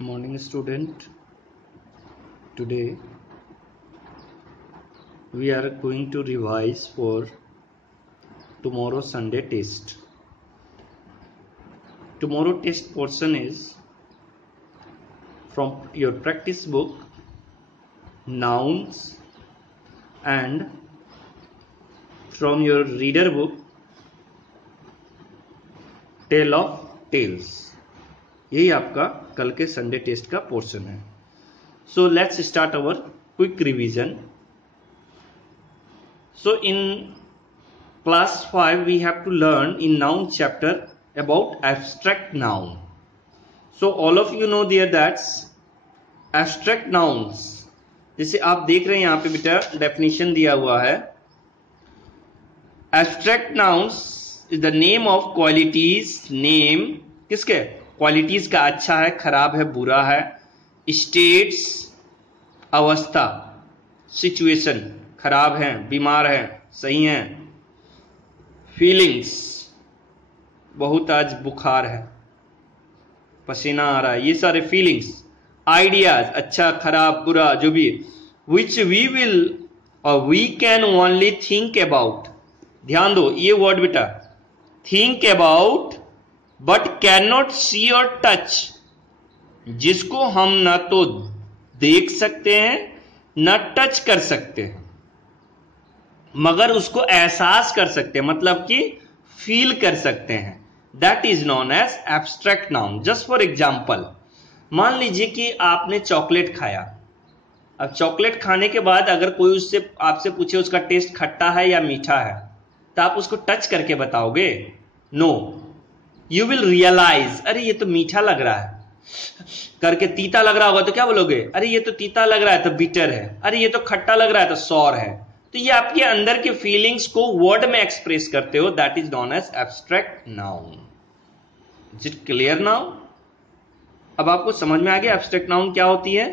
Morning student. Today we are going to revise for tomorrow Sunday test. Tomorrow test portion is from your practice book, nouns, and from your reader book, Tale of Tales. यही आपका कल के Sunday test का portion है. So let's start our quick revision. So in class 5 we have to learn in noun chapter about abstract noun. So all of you know there that's abstract nouns. जैसे आप देख रहे हैं यहाँ पे बेटा डेफिनेशन दिया हुआ है. Abstract nouns is the name of qualities. Name किसके? क्वालिटीज का. अच्छा है, खराब है, बुरा है. स्टेट्स अवस्था, सिचुएशन, खराब है, बीमार है, सही है. फीलिंग्स, बहुत आज बुखार है, पसीना आ रहा है, ये सारे फीलिंग्स. आइडियाज, अच्छा, खराब, बुरा, जो भी. Which we will or we can only think about. ध्यान दो ये वर्ड बेटा, think about but can not see or touch. जिसको हम ना तो देख सकते हैं ना टच कर सकते हैं, मगर उसको एहसास कर सकते हैं, मतलब कि फील कर सकते हैं. That is known as abstract noun. Just for example, मान लीजिए कि आपने चॉकलेट खाया. अब चॉकलेट खाने के बाद अगर कोई उससे आपसे पूछे उसका टेस्ट खट्टा है या मीठा है, तो आप उसको टच करके बताओगे? नो. यू विल रियलाइज, अरे ये तो मीठा लग रहा है करके. तीता लग रहा होगा तो क्या बोलोगे? अरे ये तो तीता लग रहा है तो बिटर है. अरे ये तो खट्टा लग रहा है तो सॉर है. तो ये आपके अंदर के फीलिंग्स को वर्ड में एक्सप्रेस करते हो. That is known as abstract noun. Is it clear now? अब आपको समझ में आ गया एब्स्ट्रैक्ट नाउन क्या होती है.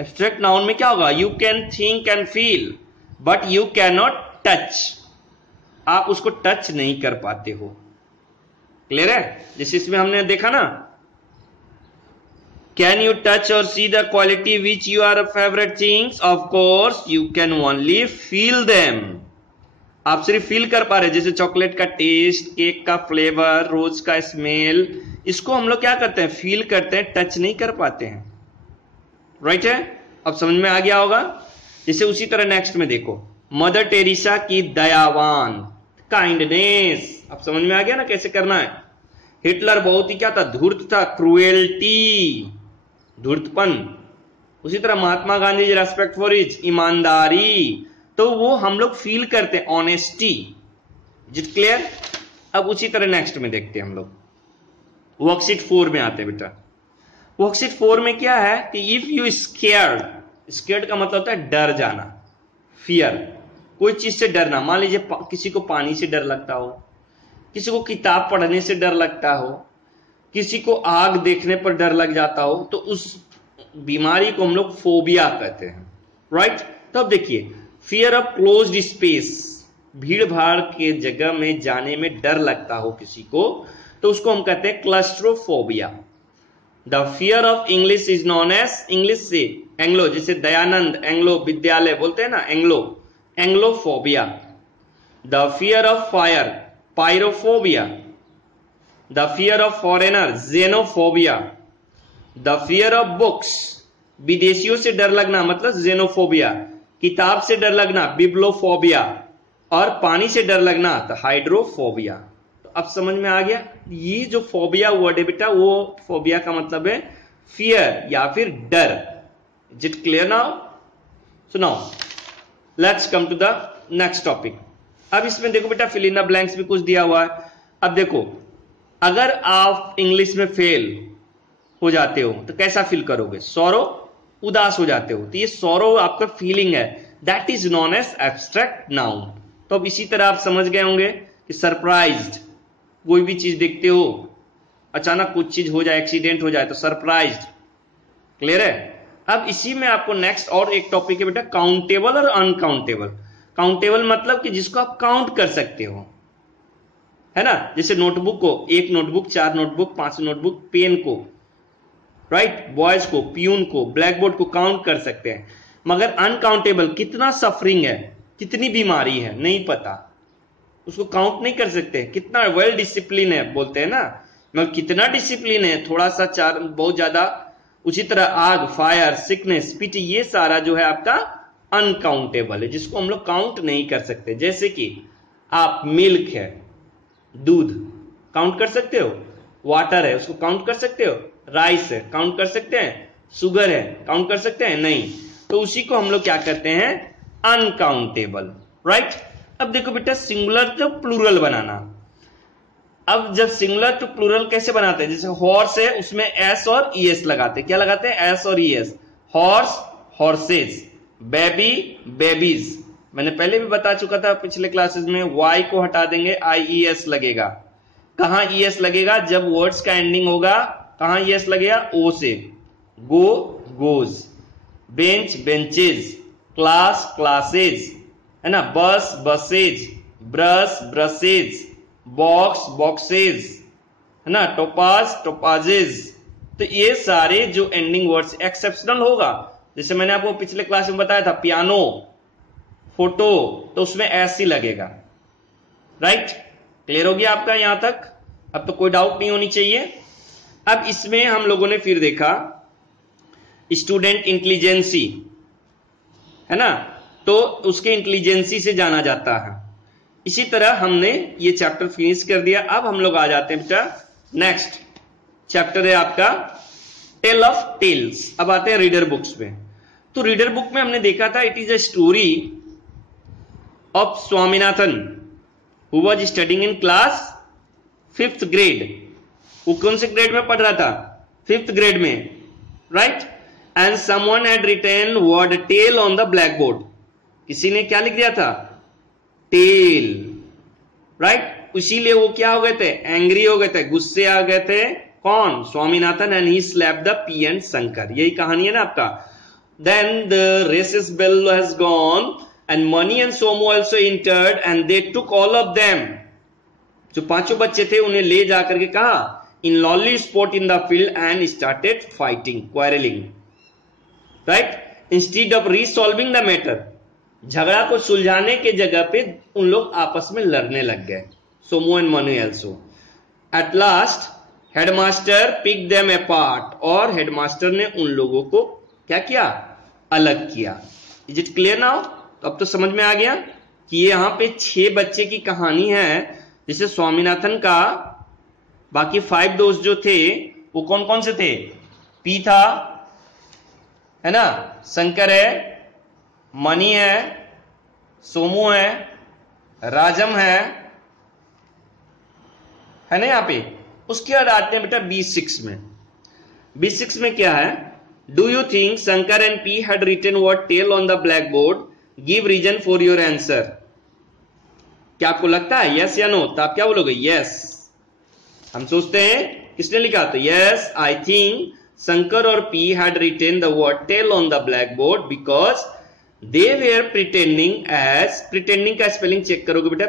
एब्स्ट्रैक्ट नाउन में क्या होगा? You can think and feel but you can not touch. आप उसको टच नहीं कर पाते हो. क्लियर है? जैसे इसमें हमने देखा ना, कैन यू टच और see the quality which you are favourite things? Of course you can only feel them. आप सिर्फ फील कर पा रहे. जैसे चॉकलेट का टेस्ट, केक का फ्लेवर, रोज का स्मेल, इसको हम लोग क्या करते हैं? फील करते हैं, टच नहीं कर पाते हैं. राइट है? अब समझ में आ गया होगा. जैसे उसी तरह नेक्स्ट में देखो, मदर टेरेसा की दयावान, काइंडनेस. अब समझ में आ गया ना कैसे करना है. हिटलर बहुत ही क्या था? धूर्त था, क्रुएल्टी, धूर्तपन. उसी तरह Mahatma Gandhi ji respect for is, ईमानदारी. तो वो हम लोग फील करते हैं, ऑनेस्टी. Is clear? अब उसी तरह नेक्स्ट में देखते हैं हम लोग. वर्कशीट 4 में आते हैं बेटा. वर्कशीट 4 में क्या है कि इफ यू स्केयर्ड. स्केयर्ड का मतलब होता है डर जाना, फियर, कोई चीज से डरना. मान लीजिए किसी को पानी से डर लगता हो, किसी को किताब पढ़ने से डर लगता हो, किसी को आग देखने पर डर लग जाता हो, तो उस बीमारी को हम लोग फोबिया कहते हैं. राइट? तो अब देखिए, फियर ऑफ क्लोज्ड स्पेस, भीड़ भाड़ के जगह में जाने में डर लगता हो किसी को, तो उसको हम कहते हैं claustrophobia. The fear of English is known as, English से एंग्लो, जैसे दयानंद एंग्लो विद्यालय बोलते हैं ना, Anglo, Anglophobia. The fear of fire, pyrophobia. The fear of foreigner, xenophobia. The fear of books, विदेशियों से डर लगना मतलब जेनोफोबिया. किताब से डर लगना, बिब्लोफोबिया. और पानी से डर लगना तो हाइड्रोफोबिया. तो अब समझ में आ गया. ये जो फोबिया वर्ड है बेटा, वो फोबिया का मतलब है फियर या फिर डर. Is it clear now? So now let's come to the next topic. अब इसमें देखो बेटा, फिल इन द ब्लैंक्स भी कुछ दिया हुआ है. अब देखो, अगर आप इंग्लिश में फेल हो जाते हो तो कैसा फील करोगे? सॉरो, उदास हो जाते हो. तो ये सॉरो आपका फीलिंग है. That is known as abstract noun. तो अब इसी तरह आप समझ गए होंगे कि सरप्राइज्ड, कोई भी चीज देखते हो, अचानक कुछ चीज हो जाए, एक्सीडेंट हो जाए तो सरप्राइज्ड. क्लियर है? अब इसी में आपको नेक्स्ट और एक टॉपिक है बेटा, काउंटेबल और अनकाउंटेबल. काउंटेबल मतलब कि जिसको आप काउंट कर सकते हो, है ना. जैसे नोटबुक को, एक नोटबुक, 4 नोटबुक, 5 नोटबुक, पेन को, राइट, बॉयज को, प्यून को, ब्लैक बोर्ड को काउंट कर सकते हैं, मगर अनकाउंटेबल, कितना सफरिंग है, कितनी बीमारी है नहीं पता, उसको काउंट नहीं कर सकते। कितना वेल डिसिप्लिन है बोलते हैं ना, मगर कितना डिसिप्लिन है, थोड़ा सा चार, बहुत ज्यादा। उसी तरह आग, फायर, सिकनेस, पिट, ये सारा जो है आपका अनकाउंटेबल है, जिसको हम लोग काउंट नहीं कर सकते। जैसे कि आप मिल्क है, दूध, काउंट कर सकते हो? वाटर है, उसको काउंट कर सकते हो? राइस है, काउंट कर सकते हैं? शुगर है, काउंट कर सकते हैं? नहीं। तो उसी को हम लोग क्या करते हैं? Uncountable, right. अब देखो बेटा, सिंगुलर टू प्लूरल बनाना। अब जब सिंगुलर टू प्लूरल कैसे बनाते हैं? जैसे हॉर्स है, उसमें एस और ईएस लगाते हैं। क्या लगाते हैं? एस और ES. Horse, horses. Baby, babies. मैंने पहले भी बता चुका था पिछले क्लासेस में, वाई को हटा देंगे, IES लगेगा। कहां ES लगेगा? जब वर्ड्स का एंडिंग होगा, कहां ES लगेगा? ओ से। Go, goes. Bench, benches. Class, classes, है ना। Bus, buses. Brush, brushes. Box, boxes, है ना। Topaz, topazes. तो ये सारे जो एंडिंग वर्ड्स एक्सेप्शनल होगा, जैसे मैंने आपको पिछले क्लास में बताया था, पियानो, फोटो, तो उसमें एस ही लगेगा, राइट। क्लियर हो गया आपका यहां तक? अब तो कोई डाउट नहीं होनी चाहिए। अब इसमें हम लोगों ने फिर देखा स्टूडेंट इंटेलिजेंसी, है ना, तो उसके इंटेलिजेंसी से जाना जाता है। इसी तरह हमने ये चैप्टर फिनिश कर दिया। अब हम लोग आ जाते हैं बेटा, नेक्स्ट चैप्टर है आपका टेल ऑफ टेल्स। अब आते हैं रीडर बुक्स में। तो रीडर बुक में हमने देखा था, it is a story of Swaminathan who was studying in class 5th grade. वो कौन से ग्रेड में पढ़ रहा था? 5th ग्रेड में, right. And someone had written word tell on the blackboard. किसी ने क्या लिख दिया था? Tell, right. इसीलिए वो क्या हो गए थे? एंग्री हो गए थे, गुस्से आ गए थे। कौन? Swaminathan. And he slapped the P and Shankar. यही कहानी है ना आपका। Then the recess bell has gone and Mani and Somu also entered and they took all of them. जो पांचों बच्चे थे उन्हें ले जाकर के कहा इन लॉली spot in the field and started fighting, quarrelling, right. Instead of resolving the matter, झगड़ा को सुलझाने के जगह पे उन लोग आपस में लड़ने लग गए, Somu and Mani also. At last headmaster pick them apart, और हेडमास्टर ने उन लोगों को क्या किया? अलग किया। Is it clear now? तो अब तो समझ में आ गया कि ये यहां पे 6 बच्चे की कहानी है। जैसे स्वामीनाथन का बाकी 5 दोस्त जो थे वो कौन कौन से थे? पी था, है ना, शंकर है, मनी है, सोमू है, राजम है ना यहां पे। उसके बाद आते हैं बेटा B6 में। B6 में क्या है? Do you think Shankar and Pea had written word tell on the blackboard? Give reason for your answer. क्या आपको लगता है यस या नो? तो आप क्या बोलोगे? यस। हम सोचते हैं किसने लिखा? तो यस, आई थिंक शंकर और Pea had written the word tell on the blackboard because they were pretending as, pretending का स्पेलिंग चेक करोगे बेटा,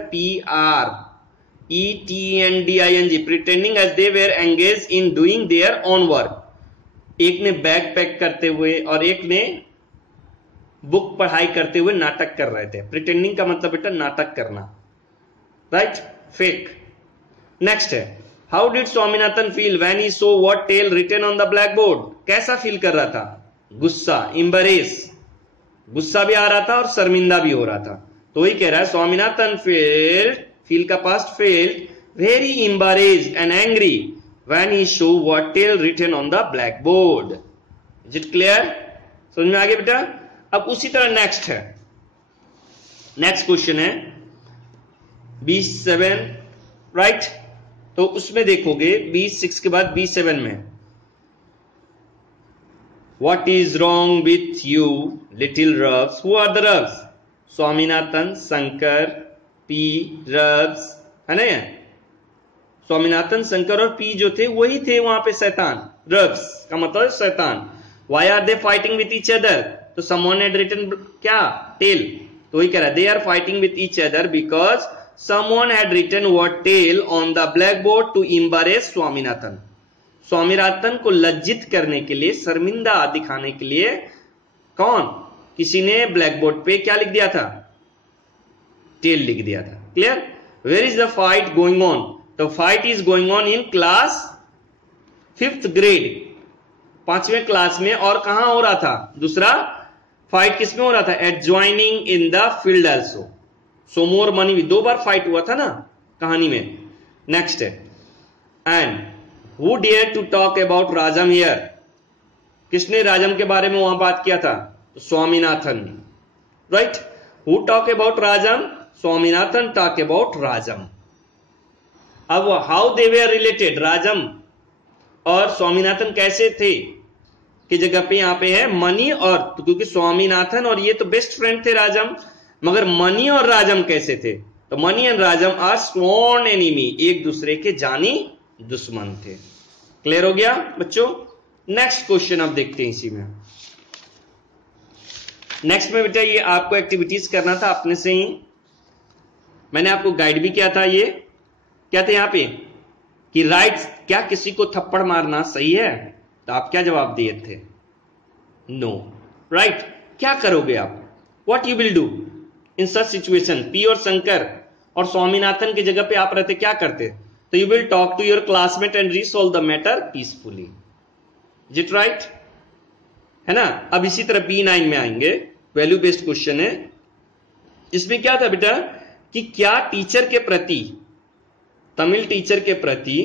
PRETENDING, pretending as they were engage in doing their own work. एक ने bag pack करते हुए और एक ने बुक पढ़ाई करते हुए नाटक कर रहे थे। प्रिटेंडिंग का मतलब बेटा नाटक करना, राइट, फेक। नेक्स्ट है, how did Swaminathan feel when he saw what tell written on the blackboard? कैसा फील कर रहा था? गुस्सा, एम्बैरेस, गुस्सा भी आ रहा था और शर्मिंदा भी हो रहा था। तो वही कह रहा है स्वामीनाथन फील का past felt very embarrassed and angry when he saw what tell written on the blackboard. Is it clear? समझ में आ गया बेटा? अब उसी तरह नेक्स्ट है, नेक्स्ट क्वेश्चन है B7, राइट। तो उसमें देखोगे B6 के बाद B7 में, What is wrong with you, little Rubs? Who are the Rubs? Swaminathan, Shankar, P, Rubs, है ना। स्वामीनाथन, शंकर और P जो थे वही थे वहां पे शैतान। Rubs का मतलब शैतान। Why are they fighting with each other? तो someone had written क्या? Tail। तो वही कह रहा है they are fighting with each other because someone had written word tail on the blackboard to embarrass Swaminathan. Swaminathan को लज्जित करने के लिए, शर्मिंदा दिखाने के लिए कौन, किसी ने ब्लैक बोर्ड पे क्या लिख दिया था, टेल लिख दिया था। Clear? Where is the fight going on? The fight is going on in class 5th grade, 5वें क्लास में। और कहां हो रहा था? दूसरा फाइट किस में हो रहा था? Adjoining in the field also. Somu और मनी भी 2 बार फाइट हुआ था ना कहानी में। नेक्स्ट है, and who dare to talk about Rajam here? किसने राजम के बारे में वहां बात किया था? तो Swaminathan, right? Who talk about Rajam? Swaminathan talk about राजम। अब हाउ दे वर रिलेटेड, राजम और स्वामीनाथन कैसे थे की जगह पे यहां पे है मनी और, तो क्योंकि स्वामीनाथन और ये तो बेस्ट फ्रेंड थे राजम, मगर मनी और राजम कैसे थे? तो Mani and Rajam are sworn enemy, एक दूसरे के जानी दुश्मन थे। क्लियर हो गया बच्चों? नेक्स्ट क्वेश्चन अब देखते हैं इसी में। नेक्स्ट में बेटा ये आपको एक्टिविटीज करना था अपने से ही, मैंने आपको गाइड भी किया था। ये क्या था यहाँ पे कि राइट, क्या किसी को थप्पड़ मारना सही है? तो आप क्या जवाब दिए थे? No, right? क्या करोगे आप? What you will do in such situation? Pea और शंकर और स्वामीनाथन की जगह पे आप रहते, क्या करते? तो you will talk to your classmate and resolve the matter peacefully. Is it right? है ना? अब इसी तरह B9 में आएंगे, वैल्यू बेस्ड क्वेश्चन है। इसमें क्या था बेटा कि क्या टीचर के प्रति, तमिल टीचर के प्रति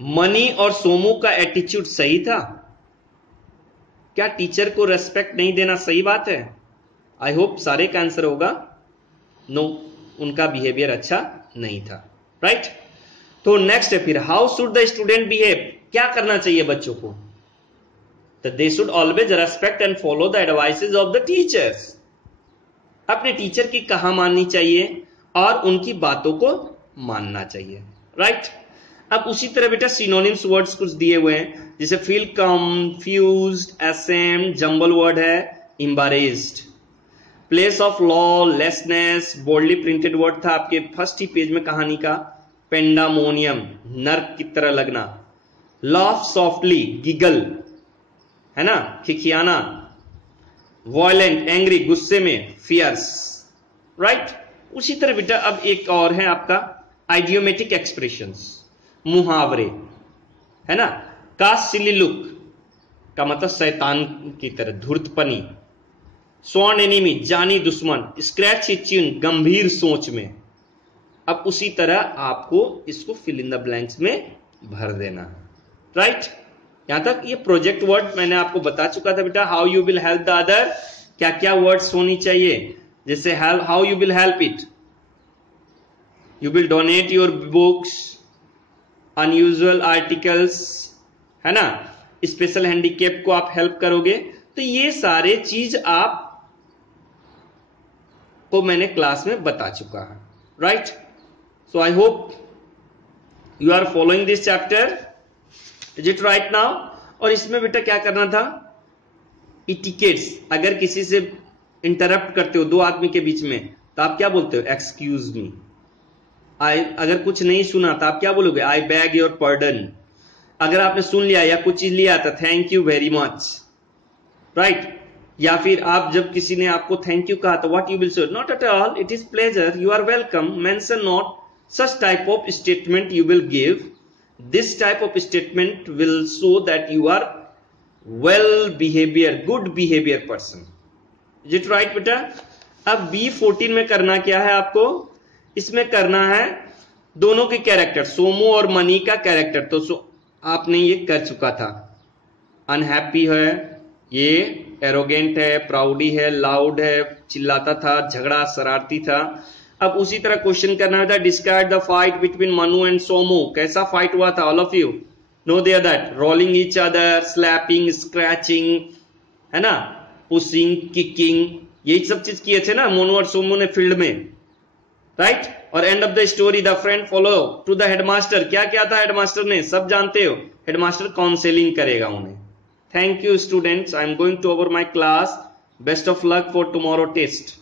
मनी और सोमू का एटीट्यूड सही था? क्या टीचर को रेस्पेक्ट नहीं देना सही बात है? आई होप सारे का आंसर होगा नो, उनका बिहेवियर अच्छा नहीं था, राइट? तो नेक्स्ट है फिर, how should the student behave? क्या करना चाहिए बच्चों को? तो they should always respect and follow the advices of the teachers. अपने टीचर की कहा माननी चाहिए और उनकी बातों को मानना चाहिए, राइट? अब उसी तरह बेटा सिनोनिम्स वर्ड्स कुछ दिए हुए हैं, जैसे feel confused, ashamed, jumble word है embarrassed, place of law, lessness, boldly printed word था आपके फर्स्ट ही पेज में कहानी का, पेंडामोनियम, नर्क की तरह लगना, लाफ सॉफ्टली, गिगल, है ना, खिखियाना, वायलेंट, एंग्री, गुस्से में, फियर्स, राइट? उसी तरह बेटा अब एक और है आपका आइडियोमेटिक एक्सप्रेशंस, मुहावरे, है ना। कास्ट सिली लुक का मतलब शैतान की तरह, धूर्तपनी, स्वॉर्न एनिमी, जानी दुश्मन, स्क्रैच चिन, गंभीर सोच में। अब उसी तरह आपको इसको फिल इन द ब्लैंक्स में भर देना, राइट? यहां तक ये प्रोजेक्ट वर्ड मैंने आपको बता चुका था बेटा। How you will help the other, क्या क्या वर्ड्स होनी चाहिए, जैसे how you will help it, you will donate your books, unusual articles, है ना, स्पेशल हैंडीकेप को आप हेल्प करोगे। तो ये सारे चीज आप को मैंने क्लास में बता चुका है, right? So I hope you are following this chapter, is it right now? और इसमें बेटा क्या करना था, इटिकेट्स, अगर किसी से इंटरप्ट करते हो दो आदमी के बीच में तो आप क्या बोलते हो, एक्सक्यूज मी। अगर कुछ नहीं सुना तो आप क्या बोलोगे, आई बैग योर पार्डन। अगर आपने सुन लिया या कुछ चीज लिया तो thank you very much, right? या फिर आप जब किसी ने आपको थैंक यू कहा तो what you will say, not at all, it is pleasure, you are welcome, mention not, such type of statement you will give. This type of statement will show that you are well behavior, good behavior person. Is it right बेटा? अब B14 में करना क्या है आपको, इसमें करना है दोनों के कैरेक्टर, सोमू और मनी का कैरेक्टर। तो आपने ये कर चुका था, अनहैप्पी है, ये एरोगेंट है, प्राउडी है, लाउड है, चिल्लाता था, झगड़ा, शरारती था। अब उसी तरह क्वेश्चन करना था, describe the fight between Manu and Somu, कैसा फाइट हुआ था, all of you know there that, rolling each other, slapping, scratching, है ना, पुशिंग, किकिंग, यही सब चीज किए थे ना मोनू और सोमू ने फील्ड में, राइट? और end of the story the friend follow to the headmaster, क्या क्या था हेडमास्टर ने, सब जानते हो, हेडमास्टर काउंसलिंग करेगा उन्हें। Thank you students, I am going to over my class, best of luck for tomorrow test.